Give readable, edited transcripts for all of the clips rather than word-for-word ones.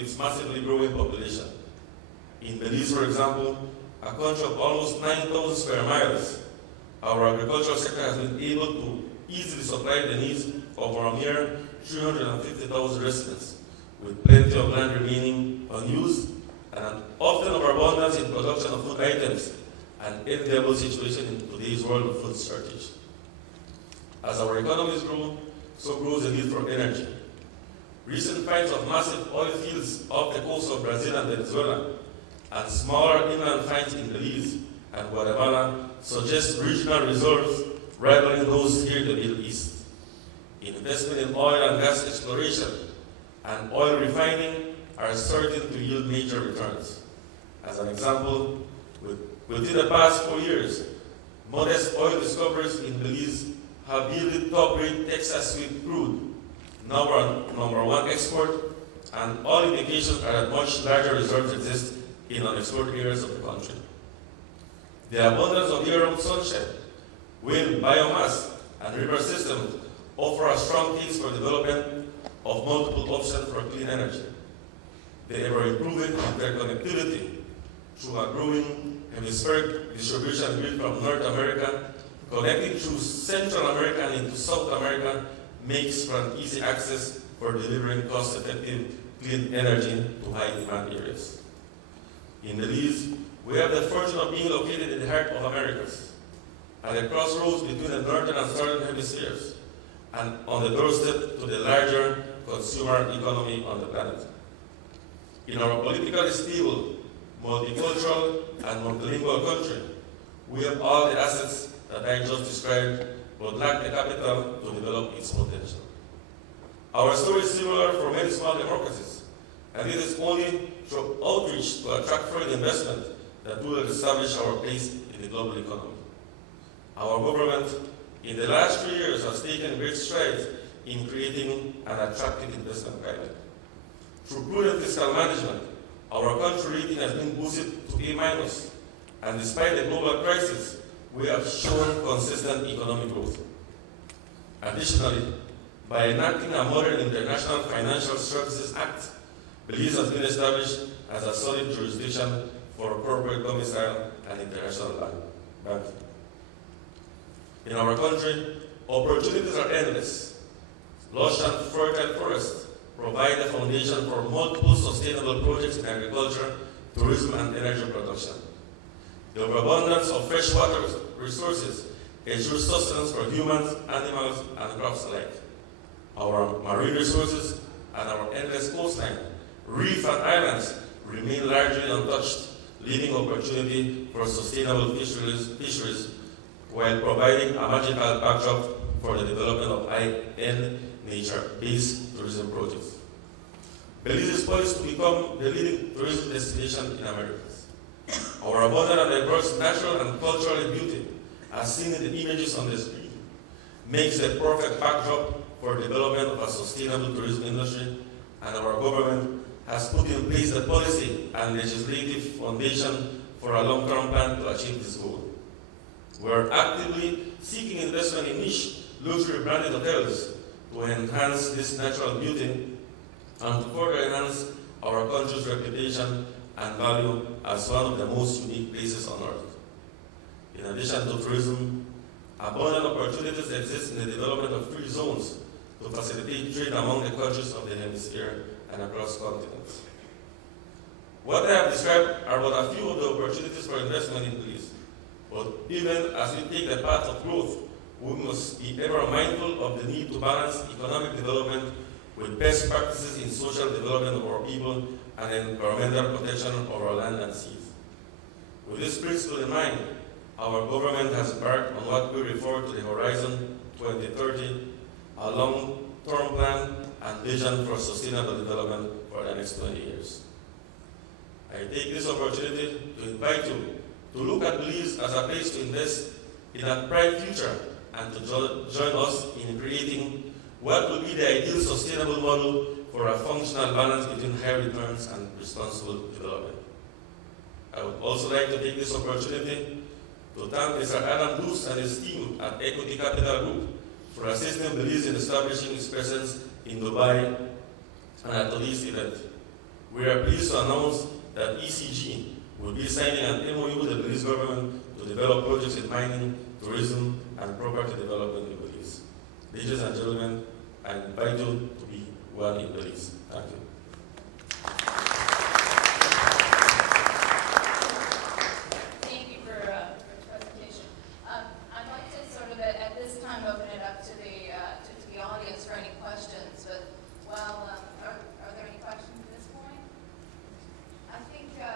its massively growing population. In Belize, for example, a country of almost 9,000 square miles, our agricultural sector has been able to easily supply the needs of our mere 350,000 residents, with plenty of land remaining unused and an often overabundance in production of food items, an enviable situation in today's world of food shortage. As our economies grow, so grows the need for energy. Recent finds of massive oil fields off the coast of Brazil and Venezuela, and smaller inland finds in Belize and Guatemala suggest regional reserves rivaling those here in the Middle East. Investment in oil and gas exploration and oil refining are certain to yield major returns. As an example, within the past 4 years, modest oil discoveries in Belize have yielded top-grade Texas sweet crude, now our #1 export, and all indications are that much larger reserves exist in unexplored areas of the country. The abundance of year-round sunshine, wind, biomass, and river systems offer a strong case for development of multiple options for clean energy. The ever-improving interconnectivity through a growing hemispheric distribution grid from North America, connecting through Central America and into South America, makes for an easy access for delivering cost-effective clean energy to high-demand areas. In Belize, we have the fortune of being located in the heart of Americas, at the crossroads between the northern and southern hemispheres, and on the doorstep to the larger consumer economy on the planet. In our politically stable, multicultural, and multilingual country, we have all the assets that I just described, but lack the capital to develop its potential. Our story is similar for many small democracies, and it is only through outreach to attract foreign investment that we will establish our place in the global economy. Our government, in the last 3 years, has taken great strides in creating an attractive investment climate. Through prudent fiscal management, our country rating has been boosted to A-, and despite the global crisis, we have shown consistent economic growth. Additionally, by enacting a modern International Financial Services Act, Belize has been established as a solid jurisdiction for corporate domicile and international banking. In our country, opportunities are endless. Lush and fertile forests provide a foundation for multiple sustainable projects in agriculture, tourism, and energy production. The overabundance of freshwater resources ensures sustenance for humans, animals, and crops alike. Our marine resources and our endless coastline, reef, and islands remain largely untouched, leaving opportunity for sustainable fisheries while providing a magical backdrop for the development of high-end nature-based tourism projects. Belize is poised to become the leading tourism destination in Americas. Our abundant and diverse natural and cultural beauty, as seen in the images on the screen, makes the perfect backdrop for development of a sustainable tourism industry, and our government has put in place the policy and legislative foundation for a long-term plan to achieve this goal. We are actively seeking investment in niche, luxury branded hotels to enhance this natural beauty and to further enhance our country's reputation and value as one of the most unique places on earth. In addition to tourism, abundant opportunities exist in the development of free zones to facilitate trade among the countries of the hemisphere and across continents. What I have described are but a few of the opportunities for investment in Belize. But even as we take the path of growth, we must be ever mindful of the need to balance economic development with best practices in social development of our people and environmental protection of our land and seas. With this principle in mind, our government has embarked on what we refer to the Horizon 2030, a long-term plan and vision for sustainable development for the next 20 years. I take this opportunity to invite you to look at Belize as a place to invest in a bright future and to join us in creating what will be the ideal sustainable model for a functional balance between high returns and responsible development. I would also like to take this opportunity to thank Mr. Adam Luce and his team at Equity Capital Group for assisting Belize in establishing its presence in Dubai and at today's event. We are pleased to announce that ECG will be signing an MOU with the Belize government to develop projects in mining, tourism, and property development in Belize. Ladies and gentlemen, I invite you to be one in Belize. Thank you. Thank you for the presentation. I'd like to sort of at this time open it up to the audience for any questions. But are there any questions at this point? I think the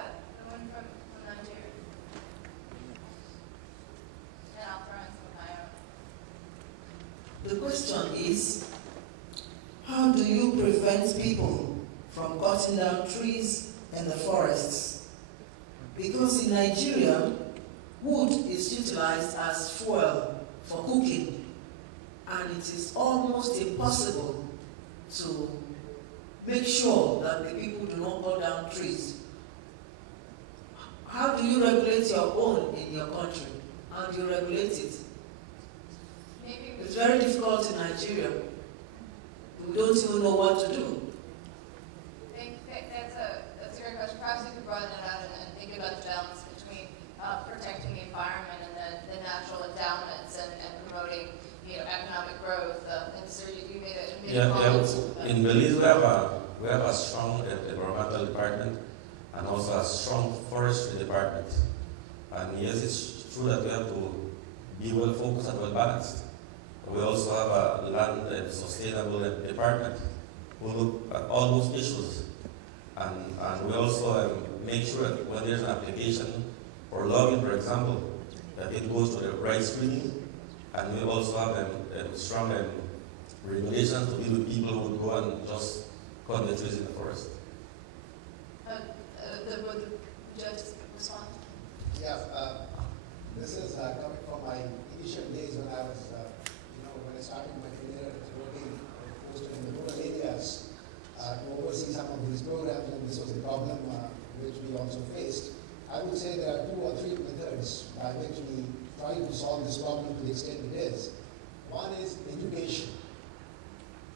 one from Nigeria. And I'll throw in some of my own. The question is, how do you prevent people from cutting down trees in the forests? Because in Nigeria, wood is utilized as fuel for cooking, and it is almost impossible to make sure that the people do not cut down trees. How do you regulate your own in your country? How do you regulate it? It's very difficult in Nigeria. We don't even know what to do. That's a great question. Perhaps you could broaden it out and think about the balance between protecting the environment and the natural endowments and promoting economic growth. And so you made a comment. In Belize, we have a strong environmental department and also a strong forestry department. And yes, it's true that we have to be well focused and well balanced. We also have a land and sustainable department who look at all those issues. And we also make sure that when there's an application for logging, for example, that it goes to the right screening. And we also have strong regulations to deal with people who would go and just cut the trees in the forest. Would the judge respond? Yeah, this is coming from my initial days when I was, when I started my career working posted in the rural areas to oversee some of these programs, and this was a problem which we also faced. I would say there are 2 or 3 methods by which we try to solve this problem to the extent it is. One is education.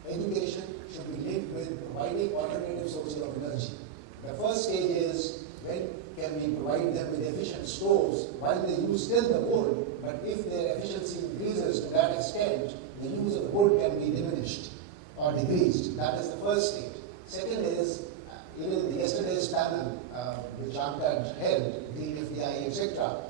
Education should be linked with providing alternative sources of energy. The first stage is when can we provide them with efficient stoves while they use still the wood, but if their efficiency increases to that extent, the use of wood can be diminished or decreased. That is the first stage. Second is, even yesterday's panel, which ANCTAD held, Green FDI, etc.,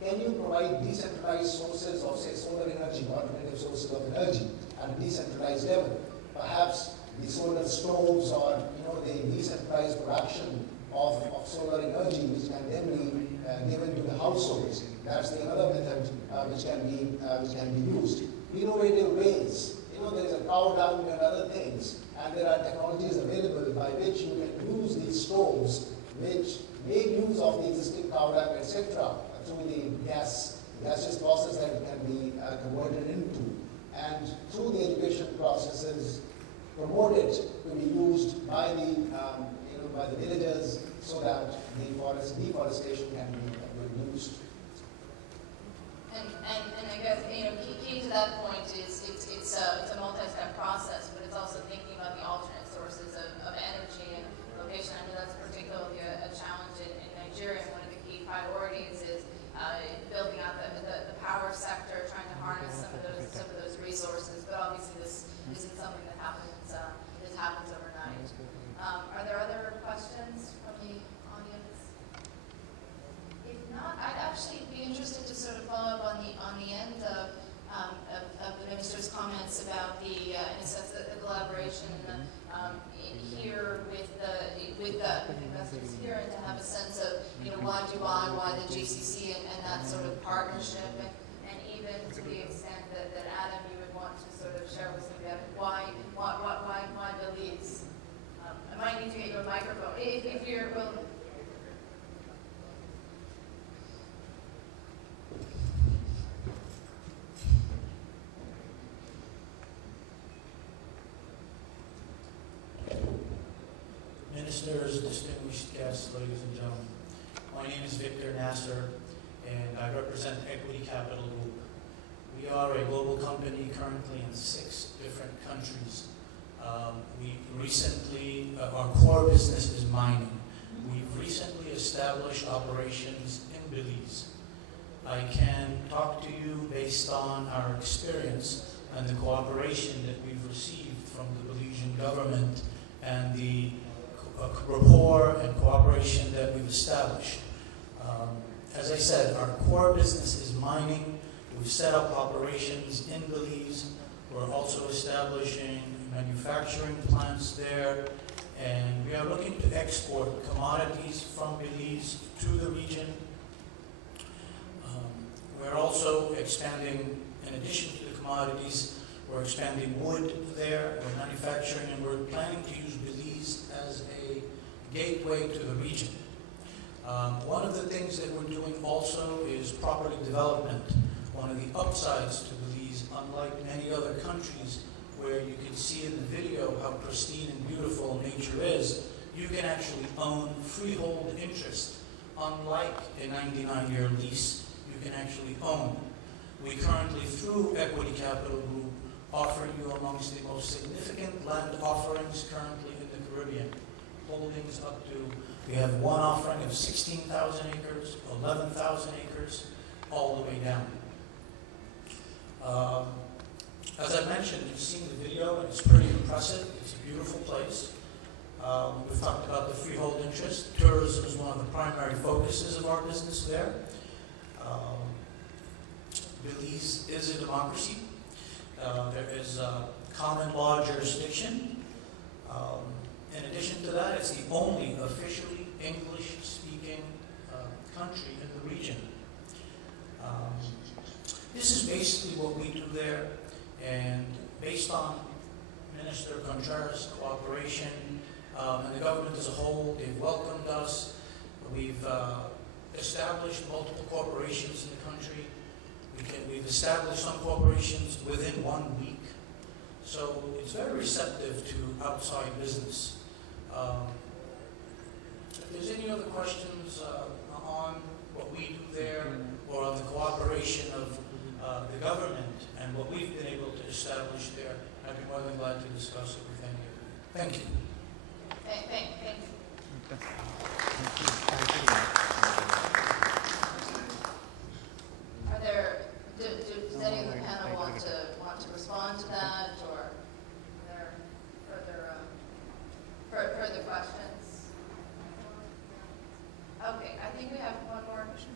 can you provide decentralized sources of, say, solar energy, alternative sources of energy at a decentralized level? Perhaps the solar stoves or the decentralized production of solar energy which can then be given to the households. That's the other method which can be used. Innovative ways. There is a cow dung and other things, and there are technologies available by which you can use these stoves which make use of the existing cow dung, etc., through the gaseous process that it can be converted into, and through the education processes promoted to be used by the villagers so that the deforestation can be reduced. And I guess key to that point is it's a multi-step process, but it's also thinking about the alternate sources of energy and location. I know that's particularly a challenge in Nigeria. One of the key priorities is building out the power sector, trying to harness some of those resources. But obviously, this isn't something that happens overnight. Are there other questions from the audience? If not, I'd actually be interested to sort of follow up on the end of the minister's comments about the collaboration and here with the investors here, and to have a sense of why Dubai, why the GCC, and that sort of partnership, and even to the extent that Adam, you would want to sort of share with me about why Belize. I might need to get you a microphone if you're willing. Ministers, distinguished guests, ladies and gentlemen. My name is Victor Nasser, and I represent Equity Capital Group. We are a global company currently in 6 different countries. We recently, our core business is mining. We've recently established operations in Belize. I can talk to you based on our experience and the cooperation that we've received from the Belizean government and the rapport and cooperation that we've established. As I said, our core business is mining. We've set up operations in Belize. We're also establishing manufacturing plants there, and we are looking to export commodities from Belize to the region. We're also expanding, in addition to the commodities, we're expanding wood there, we're manufacturing, and we're planning to use Belize as a gateway to the region. One of the things that we're doing also is property development. One of the upsides to Belize, unlike many other countries where you can see in the video how pristine and beautiful nature is, you can actually own freehold interest. Unlike a 99-year lease, you can actually own. We currently, through Equity Capital Group, offer you amongst the most significant land offerings currently in the Caribbean. Holdings up to, we have one offering of 16,000 acres, 11,000 acres, all the way down. As I mentioned, you've seen the video, and it's pretty impressive. It's a beautiful place. We've talked about the freehold interest. Tourism is one of the primary focuses of our business there. Belize is a democracy. There is a common law jurisdiction. In addition to that, it's the only officially English-speaking country in the region. This is basically what we do there, and based on Minister Contreras' cooperation and the government as a whole, they've welcomed us. We've established multiple corporations in the country. We've established some corporations within 1 week. So it's very receptive to outside business. If there's any other questions on what we do there or on the cooperation of the government and what we've been able to establish there, I'd be more than glad to discuss it with any of you. Thank you. Thank you. Are there, does any of the panel want to respond to that, or are there further questions? Okay, I think we have one more question.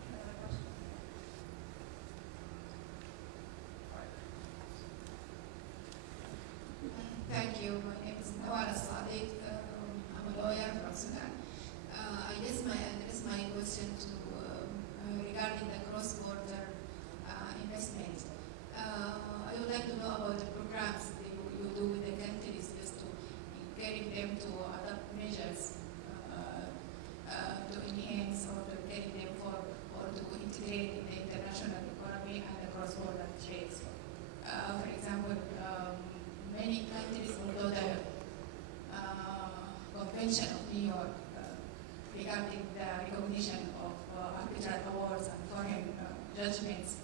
Thank you. My name is Nawara Sadiq. I'm a lawyer from Sudan. I guess my question to regarding the cross-border investment. I would like to know about the programs that you do with the countries just to getting them to adopt measures to enhance or to getting them or to integrate in the international economy and the cross-border trade. For example, many countries, although the Convention of New York regarding the recognition of arbitral awards and foreign judgments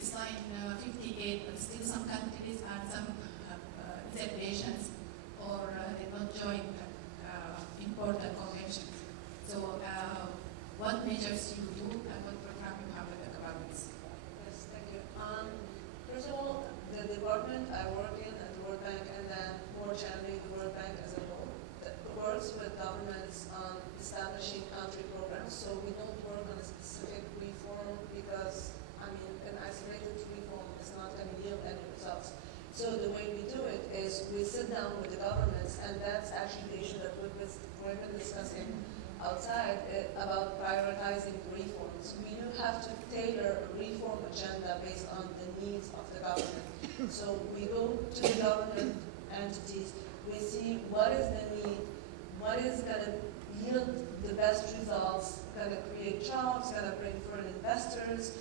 is signed 58, but still some countries and some reservations or they don't join important conventions. So what measures you do and what program you have with the governments? Yes, thank you. First of all, the department I work in at the World Bank, and then more generally the World Bank as a whole, that works with governments on establishing country programs. So we don't work on a specific reform because, I mean, an isolated reform is not going to yield any results. So the way we do it is we sit down with the governments, and that's actually the issue that we've been discussing outside about prioritizing reforms. We do have to tailor a reform agenda based on the needs of the government. So we go to the government entities, we see what is the need, what is going to yield the best results, going to create jobs, going to bring foreign investors,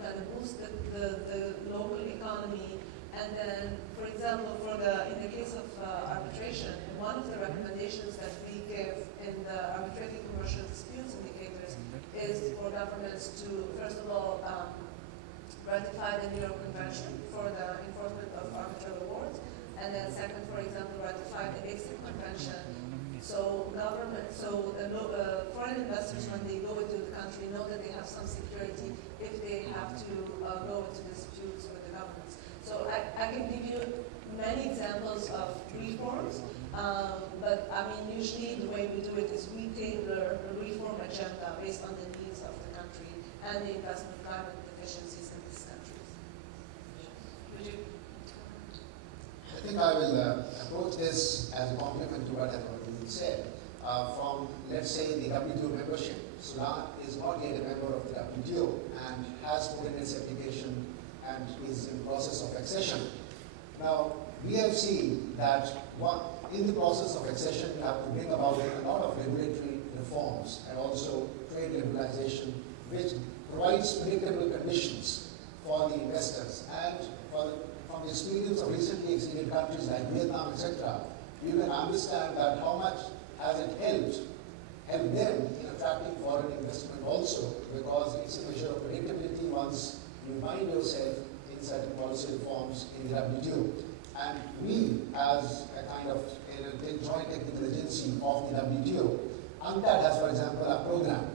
going to boost the local economy. And then, for example, in the case of arbitration, one of the recommendations that we give in the arbitrating commercial disputes indicators is for governments to, first of all, ratify the New York Convention for the enforcement of arbitral awards, and then second, for example, ratify the exit convention. So foreign investors, when they go into the country, know that they have some security if they have to go into disputes with the governments. So I can give you many examples of reforms, but I mean, usually the way we do it is we tailor a reform agenda based on the needs of the country and the investment climate deficiencies in these countries. Would you? I think I will approach this as a complement to what I've already said. From, let's say, the WTO membership, Sudan is not yet a member of the WTO and has put in its application and is in the process of accession. Now, we have seen that in the process of accession, you have to bring about a lot of regulatory reforms and also trade liberalization, which provides predictable conditions for the investors. And from the experience of recently exited countries like Vietnam, etc., you can understand that how much has it helped them in attracting foreign investment also, because it's a measure of predictability once you find yourself in certain policy reforms in the WTO. And we, as a kind of a joint technical agency of the WTO, UNCTAD has, for example, a program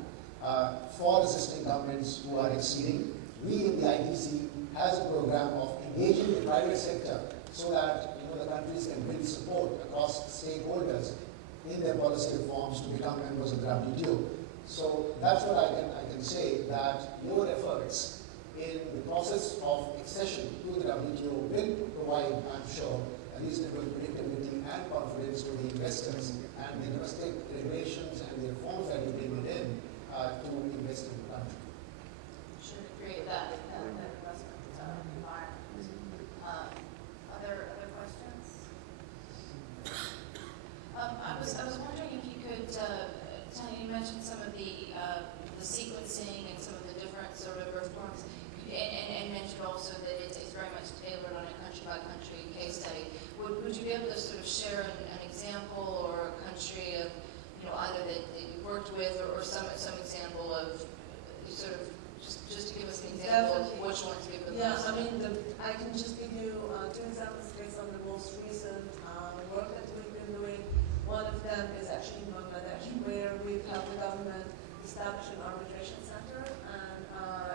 for assisting governments who are exceeding. We in the ITC has a program of engaging the private sector so that the countries can build support across stakeholders in their policy reforms to become members of the WTO. So that's what I can say, that your efforts in the process of accession to the WTO will provide, I'm sure, a reasonable predictability and confidence to the investors and the domestic regulations and the reforms that you bring in to invest in the country. Should create that investment environment. Other questions? I was wondering if you could, Tanya, you mentioned some of the sequencing and some of the different sort of reforms, and mentioned also that it's very much tailored on a country-by-country case study. Would you be able to sort of share an example or a country of, either that you worked with or some example of sort of just to give us an example of which ones give the most? Yeah, I mean, I can just give you two examples based on the most recent work that we've been doing. One of them is actually in Bangladesh, where we've helped the government establish an arbitration center, and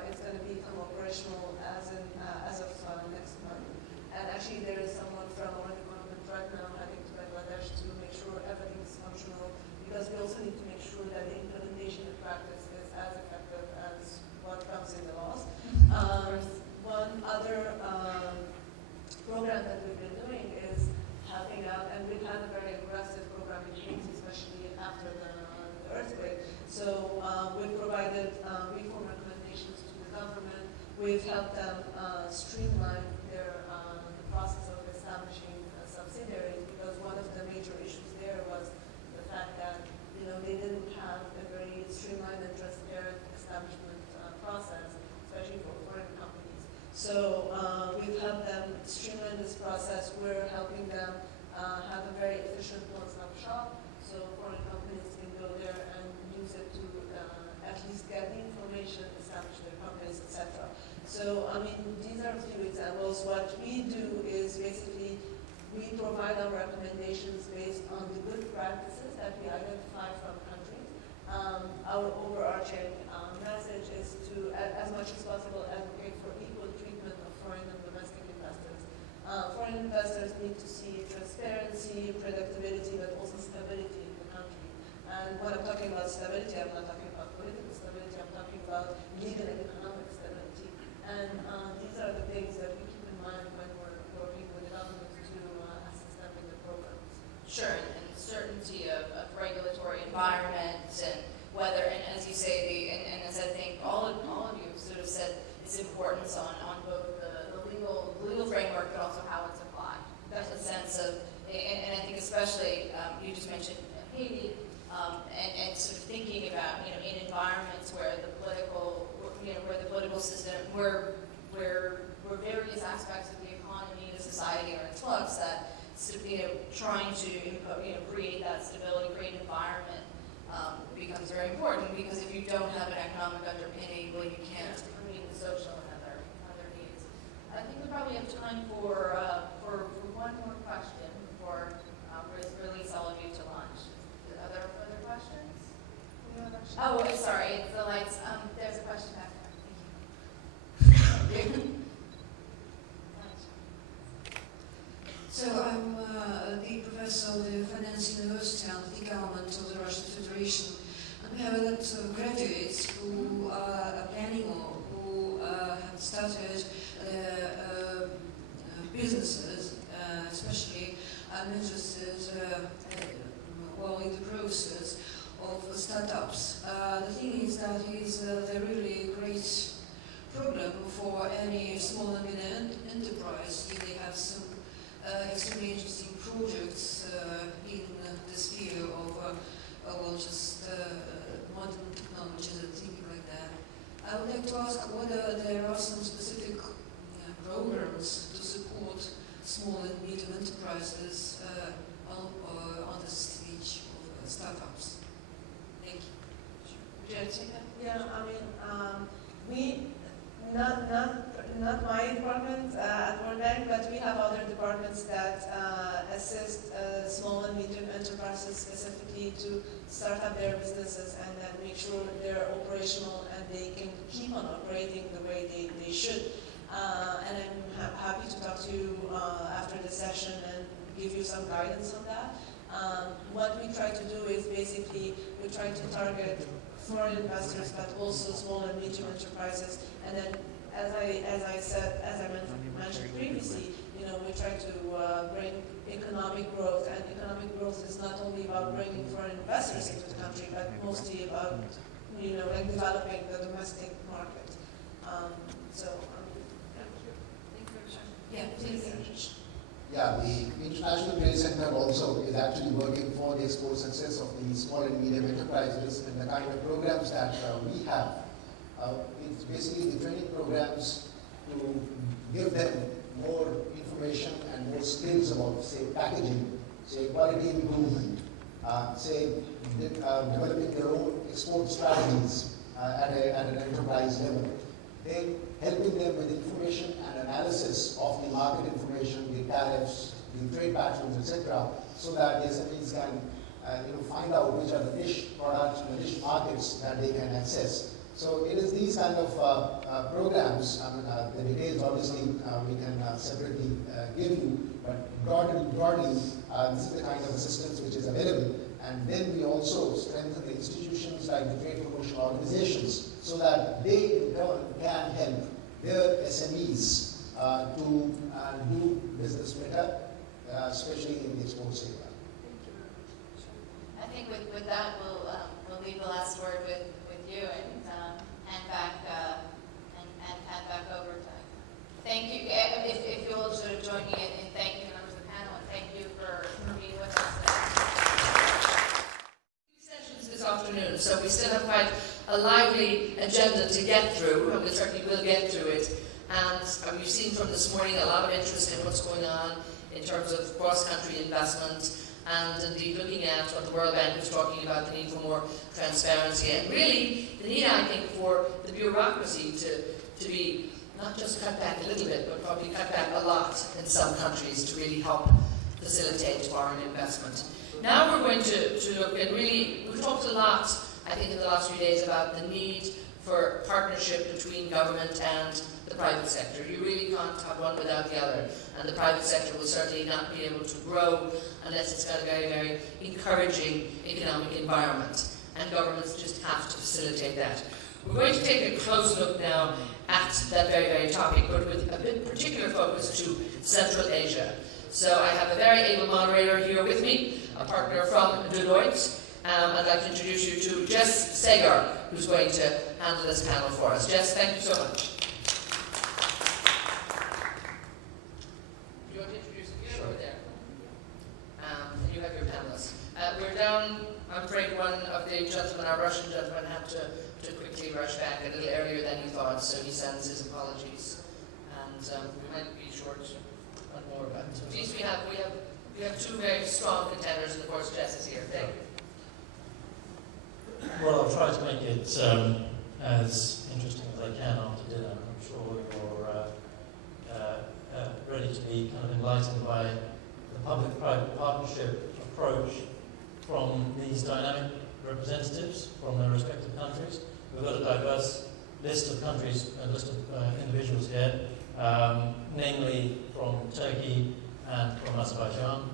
it's going to become operational as of next month. And actually, there is someone from our department right now heading to Bangladesh to make sure everything is functional, because we also need to make sure that the implementation in practice is as effective as what comes in the laws. One other program that we've been doing is helping out, and we've had a very aggressive program in Haiti, especially after the earthquake. So we've provided reform recommendations to the government. We've helped them streamline the process of establishing subsidiaries, because one of the major issues there was the fact that they didn't have a very streamlined and transparent establishment process, especially for foreign companies. So we've helped them streamline this process. We're helping them have a very efficient one-stop shop, so foreign companies can go there and use it to at least get the information, establish their companies, etc. So, I mean, these are a few examples. What we do is basically we provide our recommendations based on the good practices that we identify from countries. Our overarching message is to, as much as possible, advocate for equal treatment of foreign and domestic investors. Foreign investors need to see transparency, predictability, but also stability in the country. And when I'm talking about stability, I'm not talking about political stability, I'm talking about legal and economic stability. And these are the things that we keep in mind when we're working with the government to assist them in the programs. Sure, and certainty of regulatory environment, and whether, and as you say, and as I think all of you have sort of said, its importance on both the legal framework, but also how it's applied. That's a sense of, and I think especially, you just mentioned Haiti, and sort of thinking about, in environments where the political system, where various aspects of the economy, the society are in flux, that sort of, trying to create that stability, create an environment becomes very important, because if you don't have an economic underpinning, well, you can't meet the social and other needs. I think we probably have time for one more question. Oh, I'm sorry, it's the lights. There's a question back there. Thank you. So I'm the professor of the Finance University under the government of the Russian Federation. And we have a lot of graduates who are planning or who have started businesses, especially I'm interested well in the process of startups. The thing is that is a really great problem for any small and medium enterprise if they have some extremely interesting projects in the sphere of well, just modern technologies and things like that. I would like to ask whether there are some specific programs to support small and medium enterprises on the stage of startups. Thank you. Would you like to take that? Yeah, I mean, we, not my department at World Bank, but we have other departments that assist small and medium enterprises specifically to start up their businesses and then make sure they're operational and they can keep on operating the way they should. And I'm happy to talk to you after the session and give you some guidance on that. What we try to do is basically we try to target foreign investors, but also small and medium enterprises. And then, as I mentioned previously, we try to bring economic growth, and economic growth is not only about bringing foreign investors into the country, but mostly about, like developing the domestic market. Yeah, please. Yeah, the International Trade Center also is actually working for the export success of the small and medium enterprises, and the kind of programs that we have. It's basically the training programs to give them more information and more skills about, say, packaging, say, quality improvement, say, developing their own export strategies at an enterprise level. They helping them with information and analysis of the market information, the tariffs, the trade patterns, etc., so that the SMEs can find out which are the niche products, the niche markets that they can access. So it is these kind of programs. I mean, the details obviously we can separately give you, but broadly, this is the kind of assistance which is available. And then we also strengthen the institutions like the trade promotion organizations, so that they in turn can help their SMEs to do business better, especially in the export sector. I think with that, we'll leave the last word with you and hand back over to. Thank you. If you will sort of join me in thanking the members of the panel, and thank you for being with us today. Sessions this afternoon, so we still have quite a lively agenda to get through, and we certainly will get through it. And we've seen from this morning a lot of interest in what's going on in terms of cross-country investment, and indeed looking at what the World Bank was talking about, the need for more transparency, and really the need, I think, for the bureaucracy to be not just cut back a little bit, but probably cut back a lot in some countries to really help facilitate foreign investment. Now we're going to look at really, we've talked a lot, I think, in the last few days about the need for partnership between government and the private sector. You really can't have one without the other, and the private sector will certainly not be able to grow unless it's got a very, very encouraging economic environment, and governments just have to facilitate that. We're going to take a close look now at that very, very topic, but with a bit particular focus to Central Asia. So I have a very able moderator here with me, a partner from Deloitte. I'd like to introduce you to Jess Sagar, who's going to handle this panel for us. Jess, thank you so much. Do you want to introduce it here or over there? And you have your panelists. We're down, I'm afraid one of the gentlemen, our Russian gentleman, had to quickly rush back a little earlier than he thought, so he sends his apologies. And we might be short on more, but at least we have two very strong contenders, and of course Jess is here. Thank you. Well, I'll try to make it as interesting as I can after dinner. I'm sure you're ready to be kind of enlightened by the public-private partnership approach from these dynamic representatives from their respective countries. We've got a diverse list of countries, a list of individuals here, namely from Turkey and from Azerbaijan.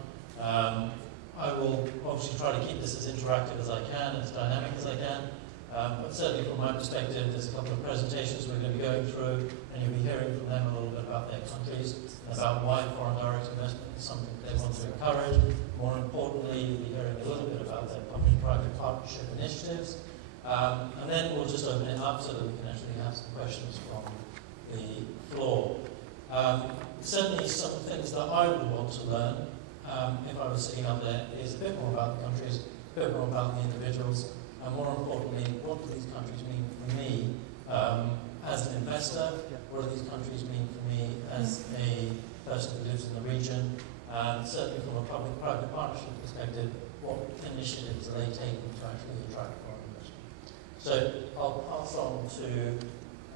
I will obviously try to keep this as interactive as I can, as dynamic as I can, but certainly from my perspective, there's a couple of presentations we're going to be going through, and you'll be hearing from them a little bit about their countries, and about why foreign direct investment is something they want to encourage. More importantly, you'll be hearing a little bit about their public-private partnership initiatives, and then we'll just open it up so that we can actually have some questions from the floor. Certainly some things that I would want to learn, if I was sitting up there, is a bit more about the countries, a bit more about the individuals, and more importantly, what do these countries mean for me as an investor? What do these countries mean for me as a person who lives in the region? And certainly from a public-private partnership perspective, what initiatives are they taking to actually attract foreign investment? So I'll pass on to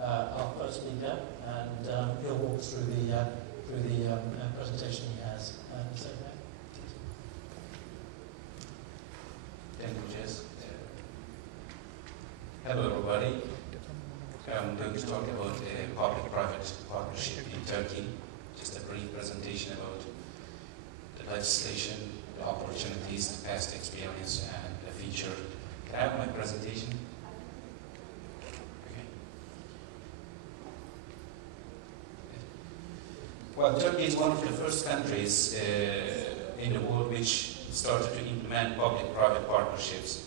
our first speaker, and he'll walk us through the presentation he has. Is that okay? Thank you, Jess. Hello, everybody. I'm going to talk about a public-private partnership in Turkey. Just a brief presentation about the legislation, the opportunities, the past experience, and the future. Can I have my presentation? Okay. Well, Turkey is one of the first countries in the world which started to implement public-private partnerships.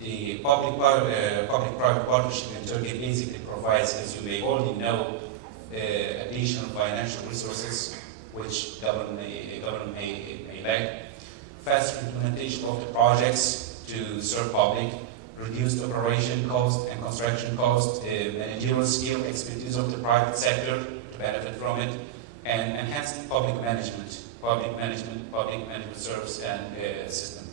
The public-private partnership in Turkey basically provides, as you may already know, additional financial resources which government may lack, faster implementation of the projects to serve public, reduced operation cost and construction cost, managerial skill, expertise of the private sector to benefit from it, and enhanced public management service and system.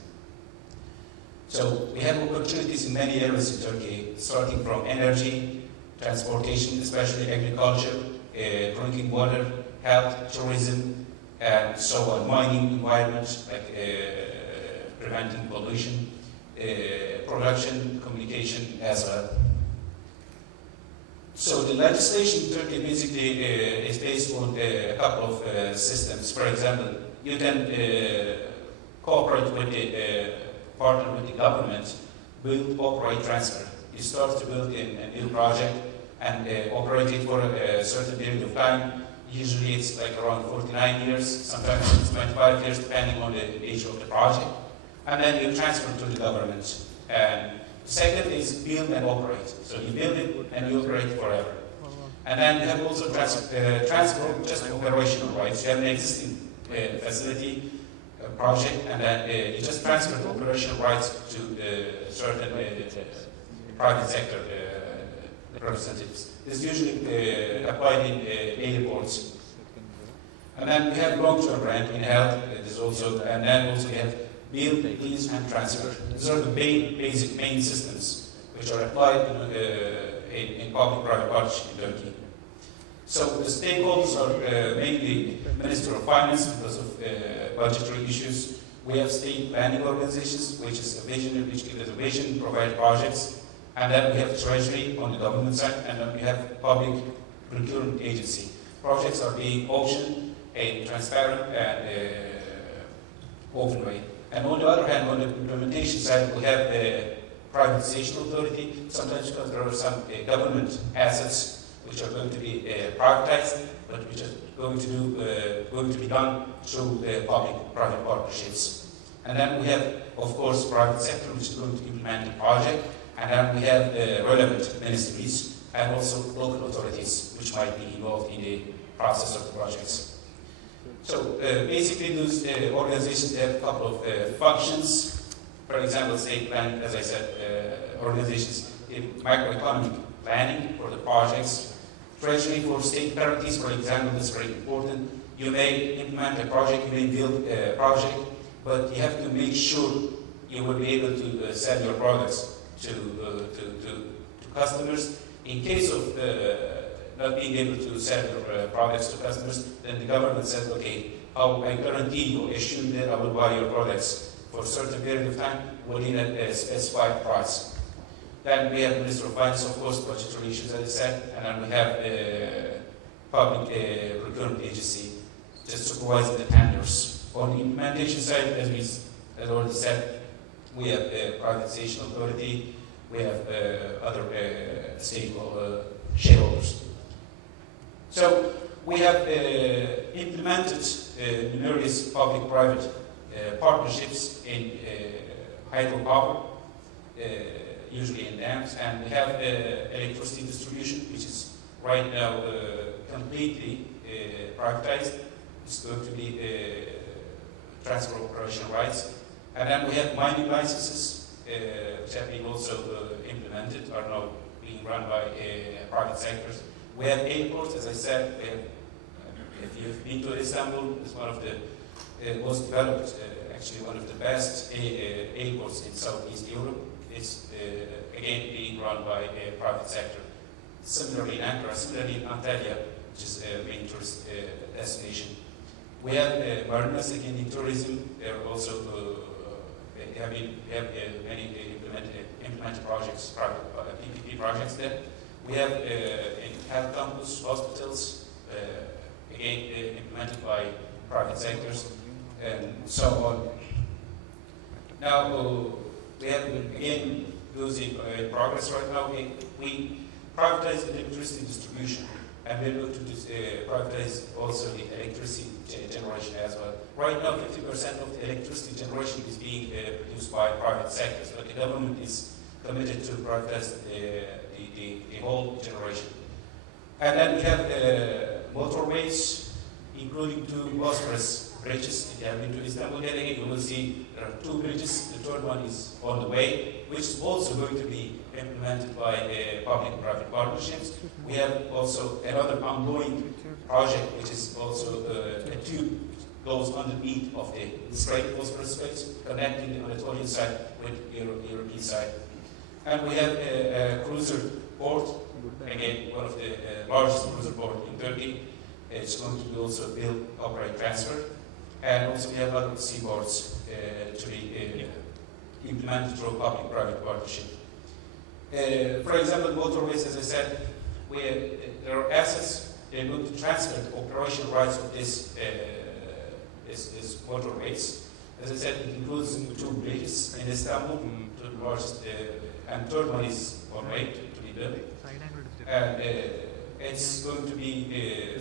So we have opportunities in many areas in Turkey, starting from energy, transportation, especially agriculture, drinking water, health, tourism, and so on, mining environment, like preventing pollution, production, communication as well. So the legislation in Turkey basically is based on a couple of systems. For example, you can cooperate with the partner with the government, build, operate, transfer. You start to build a new project and operate it for a certain period of time. Usually it's like around 49 years, sometimes it's 25 years, depending on the age of the project. And then you transfer to the government. And the second is build and operate. So you build it and you operate forever. And then you have also transfer just operational rights. You have an existing facility, project, and then you just transfer the operational rights to certain private sector representatives. This is usually applied in airports. And then we have long-term rent in health. And then also we have build, lease, and transfer. These are the basic main systems which are applied in public-private partnership in Turkey. So the stakeholders are mainly Minister of Finance because of budgetary issues. We have state planning organizations, which is a vision, which gives us a vision, provide projects. And then we have Treasury on the government side, and then we have Public Procurement Agency. Projects are being auctioned in transparent and open way. And on the other hand, on the implementation side, we have the privatization authority, sometimes because there are some government assets which are going to be privatized, but which are going to be done through public-private partnerships. And then we have, of course, private sector, which is going to implement the project, and then we have relevant ministries and also local authorities, which might be involved in the process of the projects. So basically, those organizations have a couple of functions. For example, state planning, as I said, organizations in macroeconomic planning for the projects. Treasury for state priorities, for example, is very important. You may implement a project, you may build a project, but you have to make sure you will be able to sell your products to customers. In case of not being able to sell your products to customers, then the government says, okay, I guarantee you, assume that I will buy your products for a certain period of time within a specified price. Then we have Minister of Finance, of course, budgetary issues, as I said, and then we have Public Procurement Agency, just supervising the tenders. On the implementation side, as already said, we have privatization authority, we have other shareholders. So we have implemented numerous public-private partnerships in hydropower, usually in dams, and we have electricity distribution, which is right now completely privatized. It's going to be transfer of operation rights. And then we have mining licenses, which have been also implemented, are now being run by private sectors. We have airports, as I said. If you've been to Istanbul, it's one of the most developed, actually one of the best airports in Southeast Europe. It's again being run by a private sector. Similarly in Ankara, similarly in Antalya, which is a main tourist destination. We have marinas, again in tourism. There are also many implemented projects, PPP projects there. We have in health campus, hospitals, again implemented by private sectors, and so on. Now we have again losing progress right now. We privatize electricity distribution, and we look to privatize also the electricity generation as well. Right now, 50% of the electricity generation is being produced by private sectors, but the government is committed to privatize the whole generation. And then we have motorways, including 2 Bosphorus bridges. If you have been to Istanbul, then again, you will see there are 2 bridges. The third one is on the way, which is also going to be implemented by public-private partnerships. We have also another ongoing project, which is also a tube goes underneath of the Strait, Bosphorus Straits, connecting the Anatolian side with the European side. And we have a cruiser port, again, one of the largest cruiser ports in Turkey. It's going to be also build, operate, transfer. And also we have other seaports to be implemented through public-private partnership. For example, motorways, as I said, there are assets. They're going to transfer the operational rights of this motorways. As I said, it includes 2 bridges in Istanbul, the largest, and third one is on way to be built. And it's going to be